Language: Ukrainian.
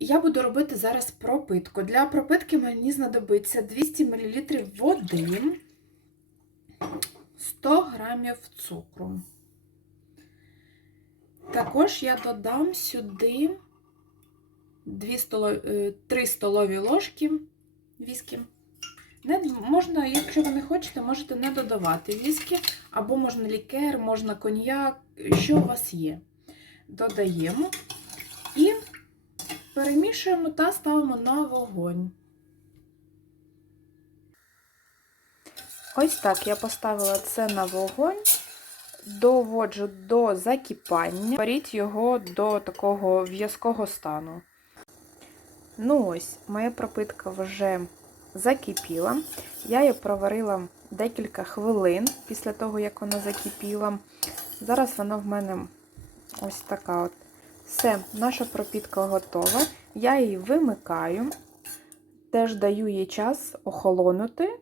я буду робити зараз пропитку. Для пропитки мені знадобиться 200 мл води, 100 г цукру. Також я додам сюди 2 столові, е, 3 столові ложки віскі. Не, можна, якщо ви не хочете, можете не додавати віскі, або можна лікер, можна коньяк, що у вас є. Додаємо перемішуємо та ставимо на вогонь. Ось так я поставила це на вогонь, доводжу до закипання, варіть його до такого в'язкого стану. Ну ось, моя пропитка вже закипіла. Я її проварила декілька хвилин після того, як вона закипіла. Зараз вона в мене ось така от. Все, наша пропітка готова. Я її вимикаю, теж даю їй час охолонути